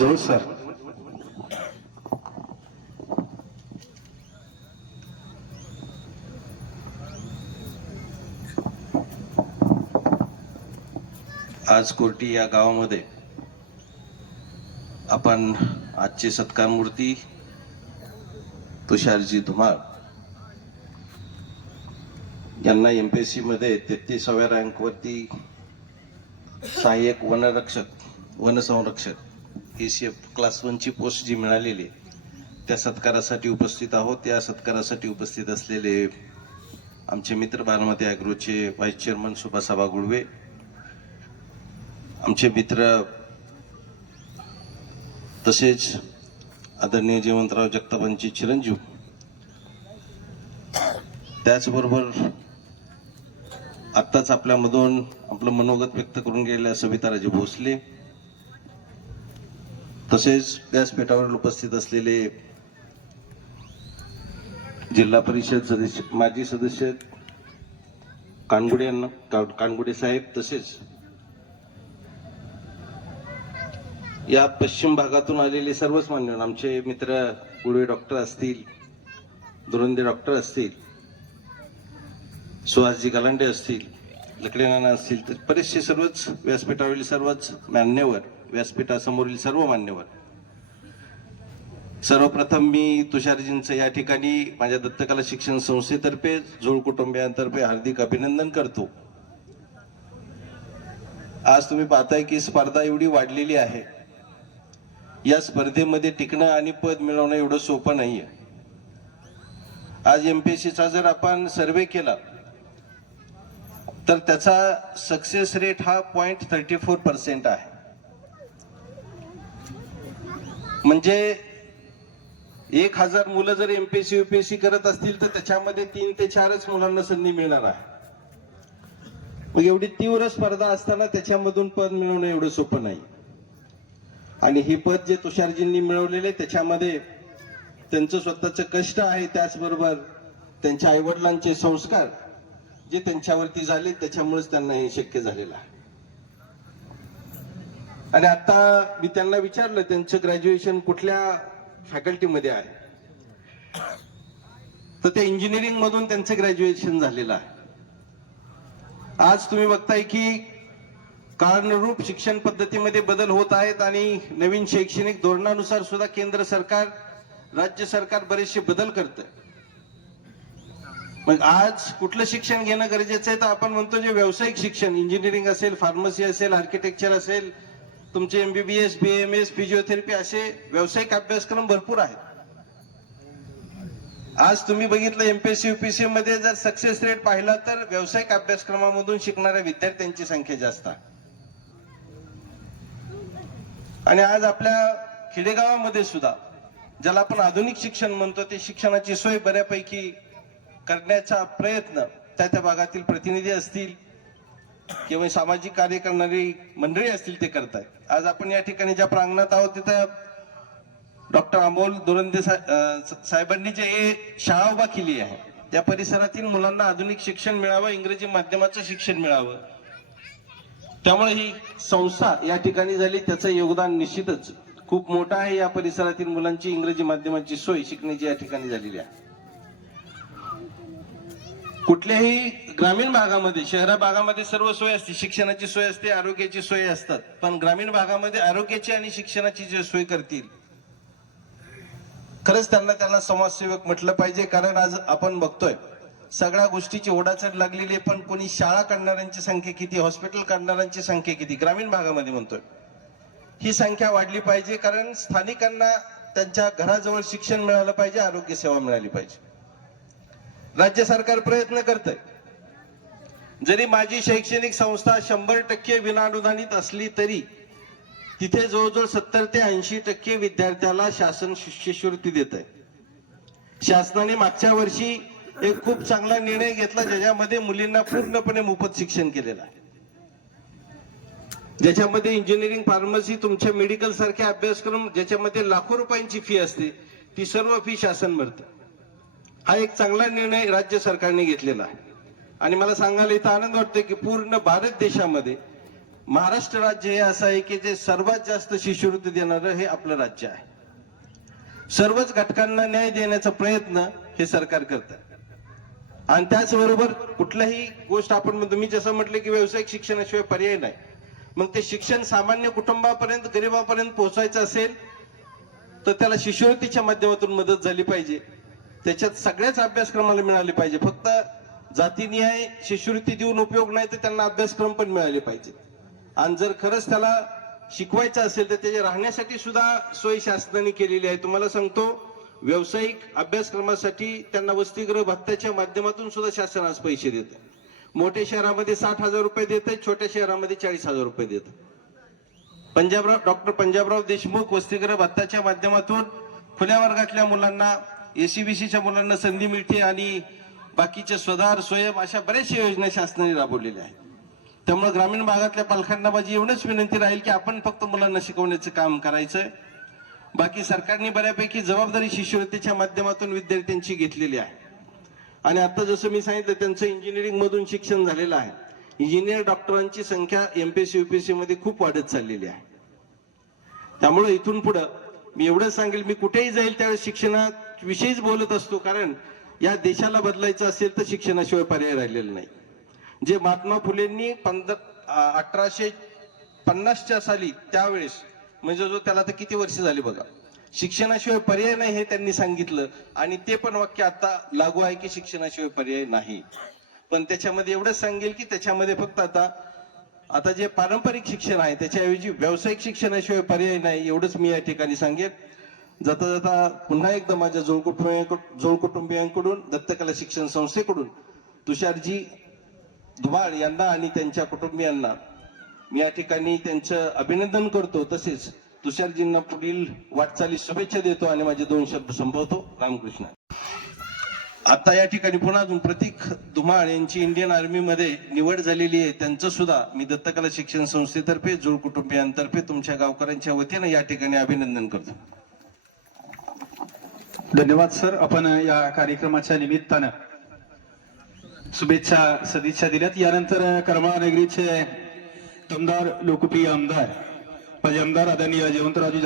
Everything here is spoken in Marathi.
जरूर सर. आज कोर्टी या गावामध्ये आपण आजचे सत्कार मूर्ती तुषारजी धुमाळ यांना एमपीएससी मध्ये 33व्या रँक वरती सहाय्यक वन संरक्षक एसीएफ क्लास 1 ची पोस्ट जी मिळालेली त्या सत्कारासाठी उपस्थित आहोत. त्या सत्कारासाठी उपस्थित असलेले आमचे मित्र बारामती ॲग्रोचे व्हाईस चेअरमन सुभाषाबा गुळवे, आमचे मित्र तसेच आदरणीय जयवंतराव जगतापांचे चिरंजीव, त्याचबरोबर आत्ताच आपल्यामधून आपलं मनोगत व्यक्त करून गेलेल्या सविताराजे भोसले, तसेच व्यासपीठावर उपस्थित असलेले जिल्हा परिषद सदस्य माजी सदस्य कानगुडे साहेब, तसेच या पश्चिम भागातून आलेले सर्वच मान्यवर आमचे मित्र गुळवे डॉक्टर असतील, दुरंदे डॉक्टर असतील, सुहासजी गलांडे असतील, लकडे नाना असतील, तर बरेचसे सर्वच व्यासपीठावरील सर्वच मान्यवर, व्यासपीठासमोरील सर्व मान्यवर, सर्वप्रथम मी तुषारजींचं या ठिकाणी माझ्या दत्तकला शिक्षण संस्थेतर्फे जोड कुटुंबियांतर्फे हार्दिक अभिनंदन करतो. आज तुम्ही पाहताय की स्पर्धा एवढी वाढलेली आहे. या स्पर्धेमध्ये टिकणं आणि पद मिळवणं एवढं सोपं नाहीये. आज एमपीएससीचा जर आपण सर्वे केला तर त्याचा सक्सेस रेट हा 0.34% आहे. म्हणजे 1000 मुलं जर एमपीएससी यूपीएससी करत असतील तर त्याच्यामध्ये 3 ते 4च मुलांना संधी मिळणार आहे. मग एवढी तीव्र स्पर्धा असताना त्याच्यामधून पद मिळवणं एवढं सोपं नाही. आणि हे पद जे तुषारजींनी मिळवलेले त्याच्यामध्ये त्यांचं स्वतःचं कष्ट आहे, त्याचबरोबर त्यांच्या आईवडिलांचे संस्कार जे त्यांच्यावरती झाले त्याच्यामुळेच त्यांना हे शक्य झालेलं आहे. आणि आता मी त्यांना विचारलं त्यांचं ग्रॅज्युएशन कुठल्या फॅकल्टीमध्ये आहे, तर ते इंजिनिअरिंग मधून त्यांचं ग्रॅज्युएशन झालेलं आहे. आज तुम्ही बघताय की काळानुरूप शिक्षण पद्धतीमध्ये बदल होत आहेत आणि नवीन शैक्षणिक धोरणानुसार सुद्धा केंद्र सरकार, राज्य सरकार बरेचसे बदल करतंय. मग आज कुठलं शिक्षण घेणं गरजेचं आहे, तर आपण म्हणतो जे व्यावसायिक शिक्षण, इंजिनिअरिंग असेल, फार्मसी असेल, आर्किटेक्चर असेल, तुमचे एमबीबीएस, बीएमएस, फिजिओथेरपी असे व्यावसायिक अभ्यासक्रम भरपूर आहेत. आज तुम्ही बघितलं एमपीएससी यूपीएससी मध्ये जर सक्सेस रेट पाहिला तर व्यावसायिक अभ्यासक्रमामधून शिकणाऱ्या विद्यार्थ्यांची संख्या जास्त आहे. आणि आज आपल्या खेडेगावामध्ये सुद्धा ज्याला आपण आधुनिक शिक्षण म्हणतो ते शिक्षणाची सोय बऱ्यापैकी करण्याचा प्रयत्न त्या भागातील प्रतिनिधी असतील किंवा सामाजिक कार्य करणारी मंडळी असतील ते करतायत. आज आपण या ठिकाणी ज्या प्रांगणात आहोत तिथं डॉक्टर अमोल दुरंदे साहेबांनी जे शाळा उभा केली आहे त्या परिसरातील मुलांना आधुनिक शिक्षण मिळावं, इंग्रजी माध्यमाचं शिक्षण मिळावं, त्यामुळे ही संस्था या ठिकाणी झाली. त्याचं योगदान निश्चितच खूप मोठं आहे. या परिसरातील मुलांची इंग्रजी माध्यमाची सोय शिकण्याची या ठिकाणी झालेली आहे. कुठल्याही ग्रामीण भागामध्ये, शहरा भागामध्ये सर्व सोय असते, शिक्षणाची सोय असते, आरोग्याची सोय असतात, पण ग्रामीण भागामध्ये आरोग्याची आणि शिक्षणाची जी सोय करतील खरंच त्यांना समाजसेवक म्हटलं पाहिजे. कारण आज आपण बघतोय सगळ्या गोष्टीची ओढाचढ लागलेली आहे, पण कोणी शाळा काढणाऱ्यांची संख्या किती, हॉस्पिटल काढणाऱ्यांची संख्या किती ग्रामीण भागामध्ये म्हणतोय, ही संख्या वाढली पाहिजे. कारण स्थानिकांना त्यांच्या घराजवळ शिक्षण मिळालं पाहिजे, आरोग्य सेवा मिळाली पाहिजे. राज्य सरकार प्रयत्न करतंय. जरी माझी शैक्षणिक संस्था 100% विनाअनुदानित असली तरी तिथे जवळजवळ 70 ते 80% विद्यार्थ्याला शासन शिष्यवृत्ती देत आहे. शासनाने मागच्या वर्षी एक खूप चांगला निर्णय घेतला ज्याच्यामध्ये मुलींना पूर्णपणे मोफत शिक्षण केलेलं आहे, ज्याच्यामध्ये इंजिनिअरिंग, फार्मसी, तुमच्या मेडिकल सारखे अभ्यासक्रम ज्याच्यामध्ये लाखो रुपयांची फी असते ती सर्व फी शासन भरतं. हा एक चांगला निर्णय राज्य सरकारने घेतलेला आहे. आणि मला सांगायला इथं आनंद वाटतोय की पूर्ण भारत देशामध्ये महाराष्ट्र राज्य हे असं आहे की जे सर्वात जास्त शिष्यवृत्ती देणारं हे आपलं राज्य आहे. सर्वच घटकांना न्याय देण्याचा प्रयत्न हे सरकार करतं. आणि त्याचबरोबर कुठलाही गोष्ट आपण म्हणतो, मी जसं म्हटलं की व्यावसायिक शिक्षणाशिवाय पर्याय नाही. मग ते शिक्षण सामान्य कुटुंबापर्यंत, गरिबापर्यंत पोहोचायचं असेल तर त्याला शिष्यवृत्तीच्या माध्यमातून मदत झाली पाहिजे. त्याच्यात सगळ्याच अभ्यासक्रमाला मिळाले पाहिजे. फक्त जातीनिहाय शिष्यवृत्ती देऊन उपयोग नाही, तर त्यांना अभ्यासक्रम पण मिळाले पाहिजे. आणि जर खरंच त्याला शिकवायचं असेल तर त्याच्या राहण्यासाठी सुद्धा सोय शासनाने केलेली आहे. तुम्हाला सांगतो, व्यावसायिक अभ्यासक्रमासाठी त्यांना वसतिगृह भत्त्याच्या माध्यमातून सुद्धा शासन आज पैसे देतं. मोठ्या शहरामध्ये 60,000 रुपये देत, छोट्या शहरामध्ये 40,000 रुपये देत. डॉक्टर पंजाबराव देशमुख वसतिगृह भत्त्याच्या माध्यमातून खुल्या वर्गातल्या मुलांना, एसीबीसीच्या मुलांना संधी मिळते आणि बाकीचे स्वधार, स्वयं अशा बऱ्याचशा योजना शासनाने राबवलेल्या आहेत. त्यामुळे ग्रामीण भागातल्या पालकांना माझी एवढंच विनंती राहील की आपण फक्त मुलांना शिकवण्याचं काम करायचंय. बाकी सरकारने बऱ्यापैकी जबाबदारी शिष्यवृत्तीच्या माध्यमातून विद्यार्थ्यांची घेतलेली आहे. आणि आता जसं मी सांगितलं, त्यांचं इंजिनिअरिंग मधून शिक्षण झालेलं आहे. इंजिनियर डॉक्टरांची संख्या एमपीएससी यूपीएससी मध्ये खूप वाढत चाललेली आहे. त्यामुळे इथून पुढे मी एवढंच सांगेल, मी कुठेही जाईल त्यावेळेस शिक्षणाविषयीच बोलत असतो. कारण या देशाला बदलायचं असेल तर शिक्षणाशिवाय पर्याय राहिलेला नाही. जे महात्मा फुलेंनी 1850च्या साली त्यावेळेस, म्हणजे जो त्याला तर किती वर्ष झाली बघा, शिक्षणाशिवाय पर्याय नाही हे त्यांनी सांगितलं. आणि ते पण वाक्य आता लागू आहे की शिक्षणाशिवाय पर्याय नाही. पण त्याच्यामध्ये एवढंच सांगेल की त्याच्यामध्ये फक्त आता जे पारंपरिक शिक्षण आहे त्याच्याऐवजी व्यावसायिक शिक्षणाशिवाय पर्याय नाही, एवढंच मी या ठिकाणी सांगेन. जाता जाता पुन्हा एकदा माझ्या जोड कुटुंबियांकडून, दत्तकला शिक्षण संस्थेकडून तुषारजी धुमाळ यांना आणि त्यांच्या कुटुंबियांना मी या ठिकाणी त्यांचं अभिनंदन करतो. तसेच तुषारजींना पुढील वाटचालीस शुभेच्छा देतो आणि माझे 2 शब्द संपवतो. रामकृष्ण. आता या ठिकाणी पुन्हा अजून प्रतीक धुमाळ यांची इंडियन आर्मी मध्ये निवड झालेली आहे. त्यांचं सुद्धा मी दत्तकला शिक्षण संस्थेतर्फे, जोड कुटुंबियांतर्फे, तुमच्या गावकऱ्यांच्या वतीने या ठिकाणी अभिनंदन करतो. धन्यवाद सर. आपण या कार्यक्रमाच्या निमित्तानं शुभेच्छा, सदिच्छा दिल्यात. यानंतर करमाळा नगरीचे दमदार लोकप्रिय आमदार, माझे आमदार आदरणीय जयवंतरावजी